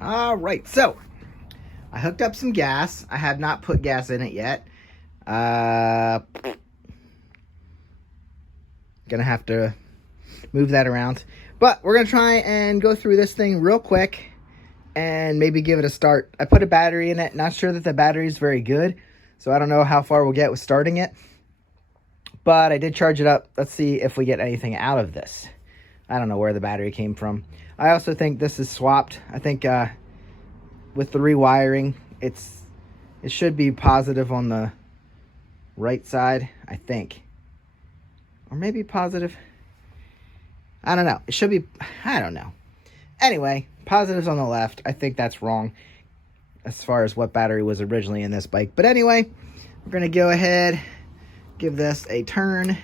All right, so I hooked up some gas. I have not put gas in it yet. Gonna have to move that around. But we're gonna try and go through this thing real quick and maybe give it a start. I put a battery in it. Not sure that the battery is very good, so I don't know how far we'll get with starting it. But I did charge it up. Let's see if we get anything out of this. I don't know where the battery came from. I also think this is swapped. I think with the rewiring, it should be positive on the right side, I think. Or maybe positive. I don't know. It should be, I don't know. Anyway, positive's on the left. I think that's wrong as far as what battery was originally in this bike. But anyway, we're going to go ahead, give this a turn.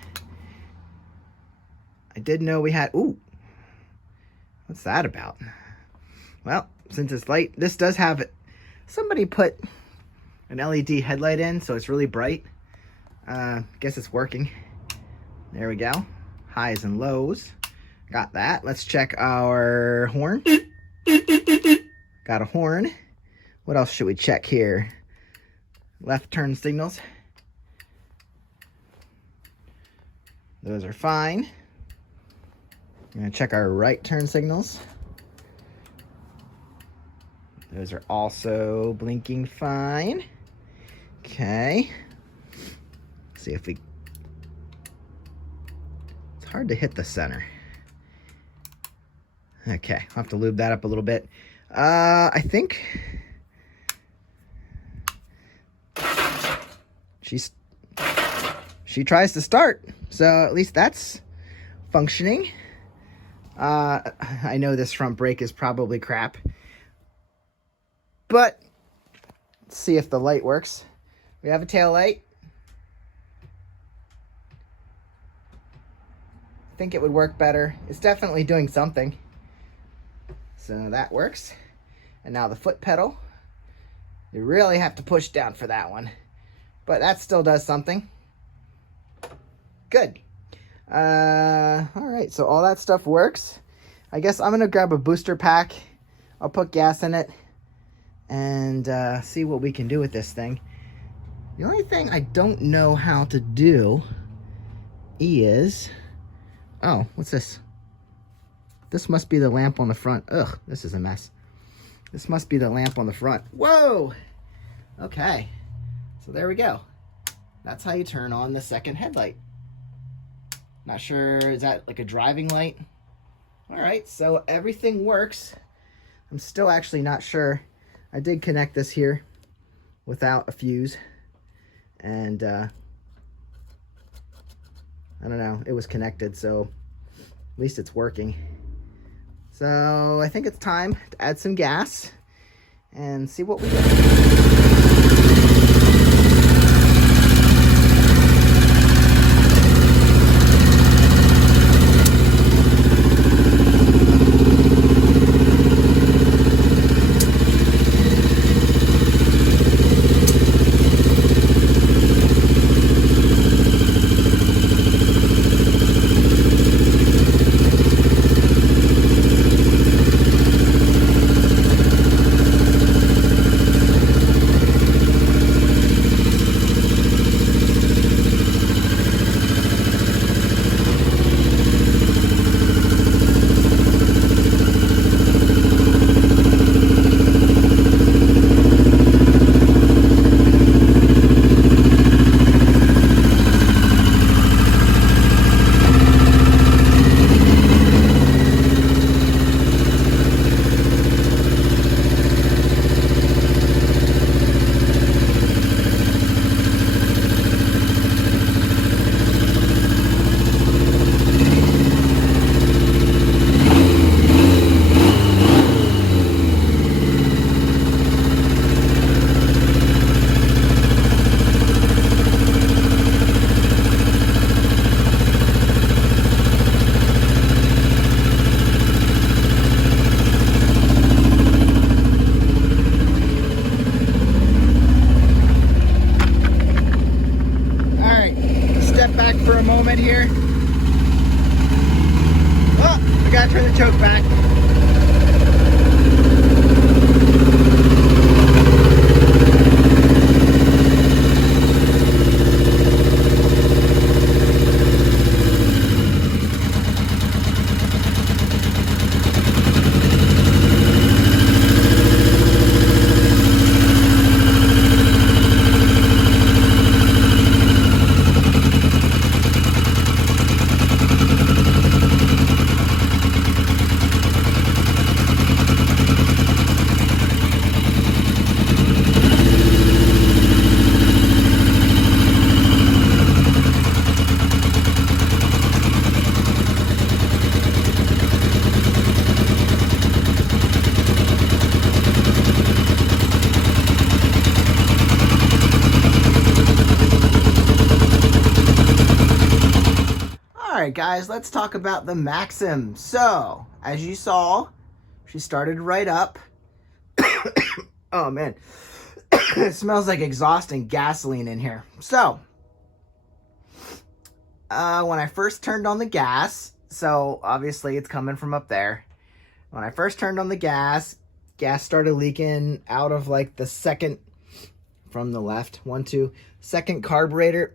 I did know we had, ooh, what's that about? Well, since it's light, this does have it. Somebody put an LED headlight in, so it's really bright. Guess it's working. There we go. Highs and lows. Got that. Let's check our horn. Got a horn. What else should we check here? Left turn signals. Those are fine. I'm going to check our right turn signals. Those are also blinking fine. Okay. Let's see if we... It's hard to hit the center. Okay, I'll have to lube that up a little bit. I think... She tries to start, so at least that's functioning. I know this front brake is probably crap, but let's see if the light works. We have a tail light. I think it would work better. It's definitely doing something. So that works. And now the foot pedal. You really have to push down for that one, but that still does something. Good. All right, so all that stuff works. I guess I'm gonna grab a booster pack. I'll put gas in it and see what we can do with this thing. The only thing I don't know how to do is, oh, what's this? This must be the lamp on the front. Ugh, this is a mess. This must be the lamp on the front. Whoa! Okay, so there we go. That's how you turn on the second headlight. Not sure, is that like a driving light? All right, so everything works. I'm still actually not sure. I did connect this here without a fuse. And I don't know, it was connected, so at least it's working. So I think it's time to add some gas and see what we get. Here. Oh, I gotta turn the choke back. Alright guys, let's talk about the Maxim. So, as you saw, she started right up. Oh man, it smells like exhaust and gasoline in here. So, when I first turned on the gas, so obviously it's coming from up there. When I first turned on the gas started leaking out of like the second, from the left, 1, 2, second carburetor,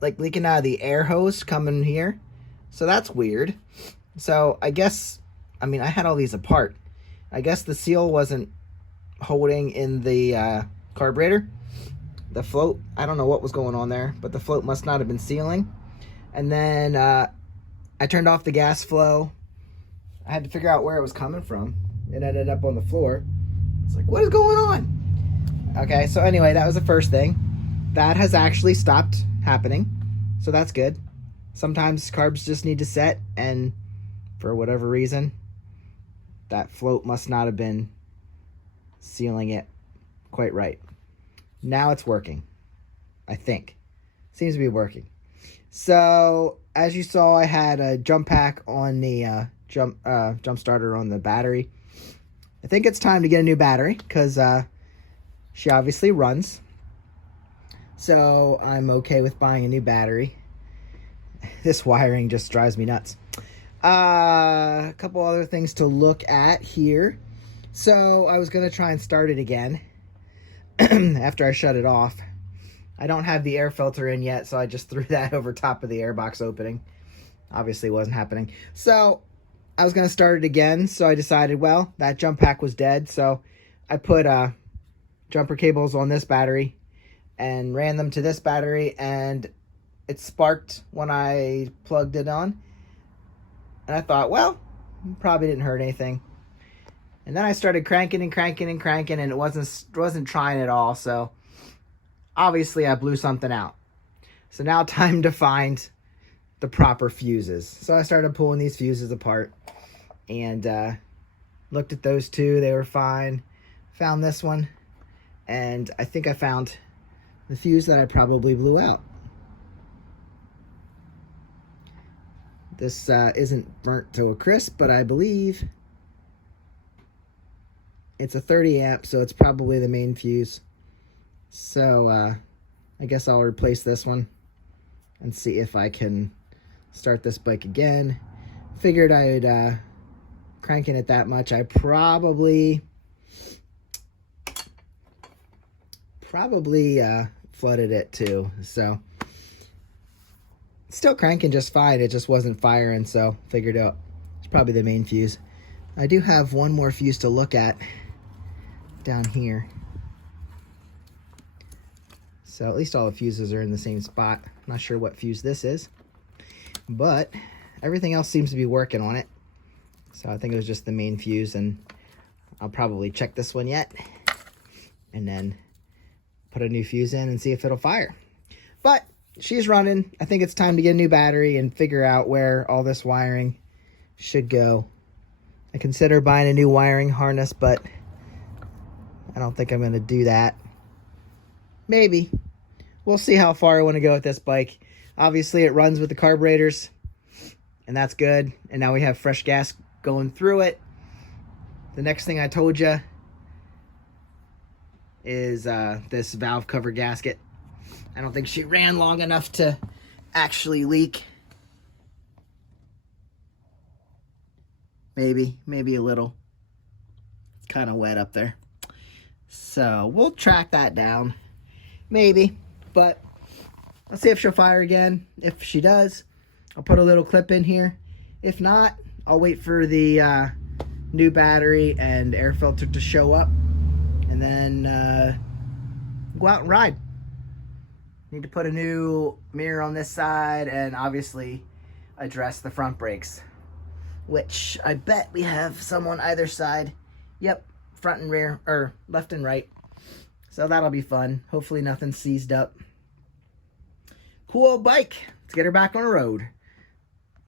like leaking out of the air hose coming here. So that's weird. So I guess, I mean, I had all these apart. I guess the seal wasn't holding in the carburetor. The float, I don't know what was going on there, but the float must not have been sealing. And then I turned off the gas flow. I had to figure out where it was coming from. It ended up on the floor. It's like, what is going on? Okay, so anyway, that was the first thing. That has actually stopped happening, so that's good. Sometimes carbs just need to set, and for whatever reason, that float must not have been sealing it quite right. Now it's working, I think. Seems to be working. So, as you saw, I had a jump pack on the jump starter on the battery. I think it's time to get a new battery, because she obviously runs. So, I'm okay with buying a new battery. This wiring just drives me nuts. A couple other things to look at here. So, I was going to try and start it again after I shut it off. I don't have the air filter in yet, so I just threw that over top of the airbox opening. Obviously, it wasn't happening. So, I was going to start it again, so I decided, well, that jump pack was dead, so I put jumper cables on this battery and ran them to this battery, and it sparked when I plugged it on. And I thought, well, probably didn't hurt anything. And then I started cranking and cranking and cranking, and it wasn't trying at all, so obviously I blew something out. So now time to find the proper fuses. So I started pulling these fuses apart and looked at those two. They were fine. Found this one, and I think I found the fuse that I probably blew out. This isn't burnt to a crisp, but I believe it's a 30 amp, so it's probably the main fuse. So I guess I'll replace this one and see if I can start this bike again. Figured I'd cranking it that much, I probably flooded it too. So still cranking just fine, it just wasn't firing, so figured out it's probably the main fuse. I do have one more fuse to look at down here. So at least all the fuses are in the same spot. Not sure what fuse this is, but everything else seems to be working on it. So I think it was just the main fuse, and I'll probably check this one yet and then put a new fuse in and see if it'll fire. But she's running. I think it's time to get a new battery and figure out where all this wiring should go. I consider buying a new wiring harness, but I don't think I'm going to do that. Maybe. We'll see how far I want to go with this bike. Obviously, it runs with the carburetors, and that's good. And now we have fresh gas going through it. The next thing I told you is this valve cover gasket. I don't think she ran long enough to actually leak. Maybe a little. It's kind of wet up there. So we'll track that down. Maybe, but let's see if she'll fire again. If she does, I'll put a little clip in here. If not, I'll wait for the new battery and air filter to show up, and then go out and ride. Need to put a new mirror on this side and obviously address the front brakes, which I bet we have some on either side. Yep, front and rear, or left and right. So that'll be fun. Hopefully nothing seized up. Cool old bike. Let's get her back on the road.